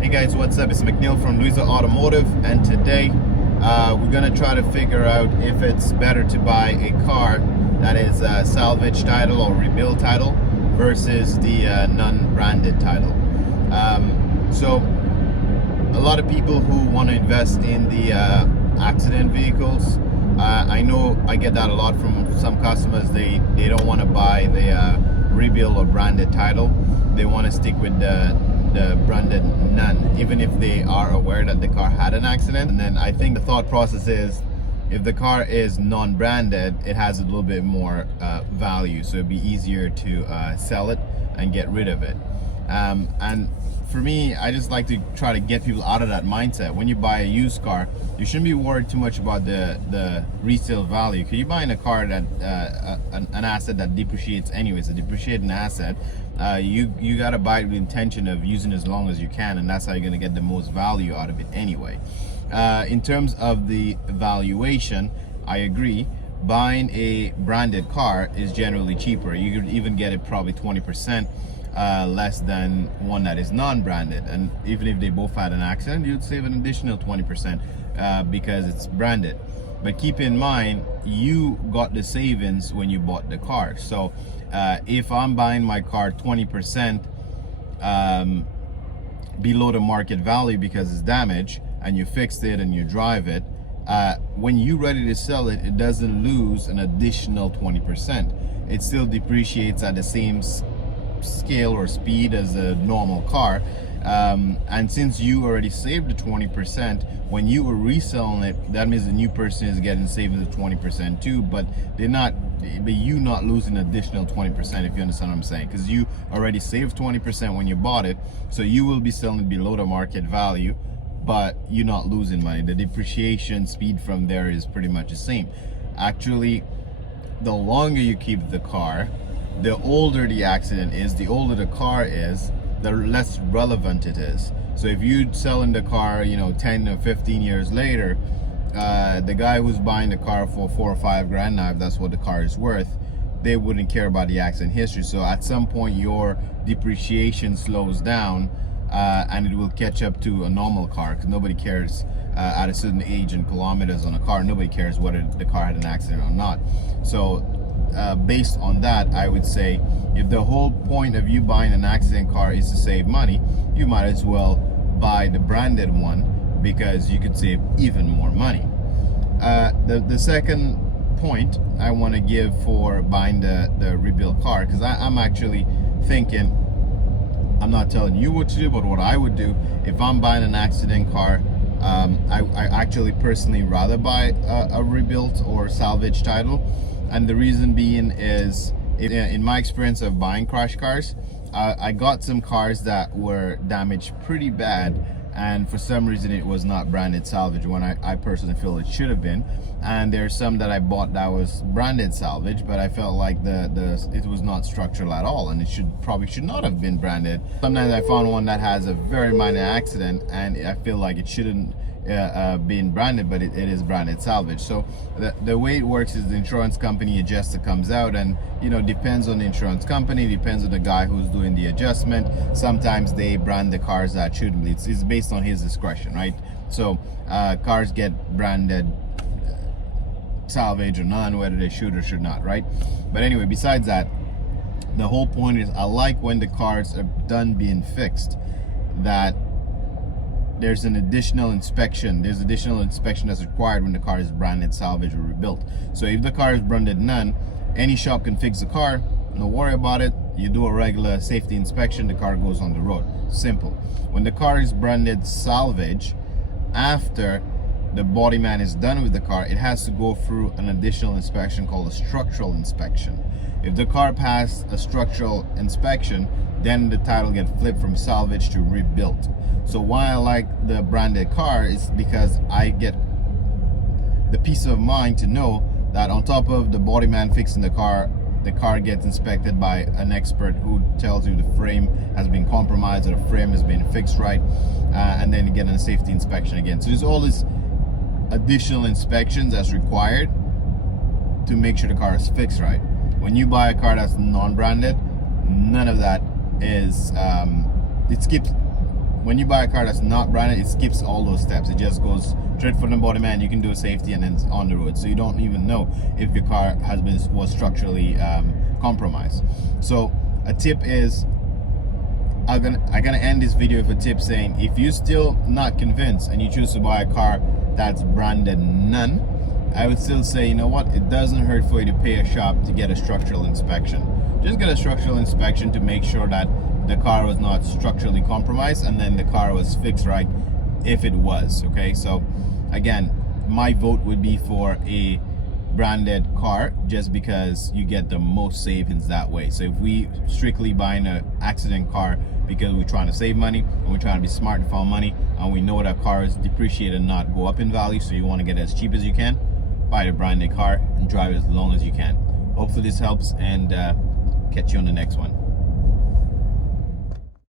Hey guys, what's up? It's McNeil from Louison Automotive, and today we're gonna try to figure out if it's better to buy a car that is a salvage title or rebuild title versus the non-branded title. So a lot of people who want to invest in the accident vehicles, I know I get that a lot from some customers. They don't want to buy the rebuild or branded title. They want to stick with the branded none, even if they are aware that the car had an accident. And then I think the thought process is, if the car is non-branded, it has a little bit more value, so it'd be easier to sell it and get rid of it. And for me, I just like to try to get people out of that mindset. When you buy a used car, you shouldn't be worried too much about the resale value, because you're buying a car that an asset that depreciates anyways, a depreciating asset. You got to buy it with the intention of using it as long as you can, and that's how you're going to get the most value out of it anyway. In terms of the valuation, I agree. Buying a branded car is generally cheaper. You could even get it probably 20% less than one that is non-branded, and even if they both had an accident, you'd save an additional 20% because it's branded. But keep in mind, you got the savings when you bought the car. So if I'm buying my car 20% below the market value because it's damaged, and you fixed it and you drive it, when you're ready to sell it, it doesn't lose an additional 20%. It still depreciates at the same scale or speed as a normal car. And since you already saved the 20%, when you were reselling it, that means the new person is getting saved the 20% too, but you not losing additional 20%, if you understand what I'm saying, because you already saved 20% when you bought it, so you will be selling it below the market value, but you're not losing money. The depreciation speed from there is pretty much the same. Actually, the longer you keep the car, the older the accident is, the older the car is, the less relevant it is. So if you're selling the car, 10 or 15 years later, the guy who's buying the car for 4 or 5 grand now, if that's what the car is worth, they wouldn't care about the accident history. So at some point your depreciation slows down, and it will catch up to a normal car, because nobody cares at a certain age and kilometers on a car. Nobody cares whether the car had an accident or not. So based on that, I would say, if the whole point of you buying an accident car is to save money, you might as well buy the branded one, because you could save even more money. The second point I want to give for buying the rebuilt car, because I'm actually thinking, I'm not telling you what to do, but what I would do if I'm buying an accident car, I actually personally rather buy a rebuilt or salvage title. And the reason being is, in my experience of buying crash cars, I got some cars that were damaged pretty bad, and for some reason it was not branded salvage when I personally feel it should have been. And there's some that I bought that was branded salvage, but I felt like it was not structural at all, and it probably should not have been branded. Sometimes I found one that has a very minor accident, and I feel like it shouldn't being branded, but it is branded salvage. So the way it works is the insurance company adjuster comes out, and depends on the insurance company, depends on the guy who's doing the adjustment. Sometimes they brand the cars that shouldn't be. It's based on his discretion, right? So cars get branded salvage or none, whether they should or should not, right? But anyway, besides that, the whole point is, I like when the cars are done being fixed, that there's an additional inspection. There's additional inspection that's required when the car is branded salvage or rebuilt. So if the car is branded none, any shop can fix the car, no worry about it. You do a regular safety inspection, the car goes on the road. Simple. When the car is branded salvage, after the body man is done with the car, it has to go through an additional inspection called a structural inspection. If the car passed a structural inspection, then the title gets flipped from salvage to rebuilt. So why I like the branded car is because I get the peace of mind to know that on top of the body man fixing the car gets inspected by an expert who tells you the frame has been compromised or the frame has been fixed right, and then you get a safety inspection again. So there's all these additional inspections that's required to make sure the car is fixed right. When you buy a car that's non-branded, none of that is it skips when you buy a car that's not branded, it skips all those steps. It just goes straight from the bottom end. You can do safety and then it's on the road, so you don't even know if your car was structurally compromised. So a tip is, I'm gonna end this video with a tip saying, if you're still not convinced and you choose to buy a car that's branded none, I would still say, you know what, it doesn't hurt for you to pay a shop to get a structural inspection. Just get a structural inspection to make sure that the car was not structurally compromised, and then the car was fixed right if it was. Okay, so again, my vote would be for a branded car, just because you get the most savings that way. So if we strictly buying an accident car because we're trying to save money and we're trying to be smart and find money, and we know that cars depreciate and not go up in value, so you want to get it as cheap as you can, buy the branded car and drive it as long as you can. Hopefully this helps, and catch you on the next one.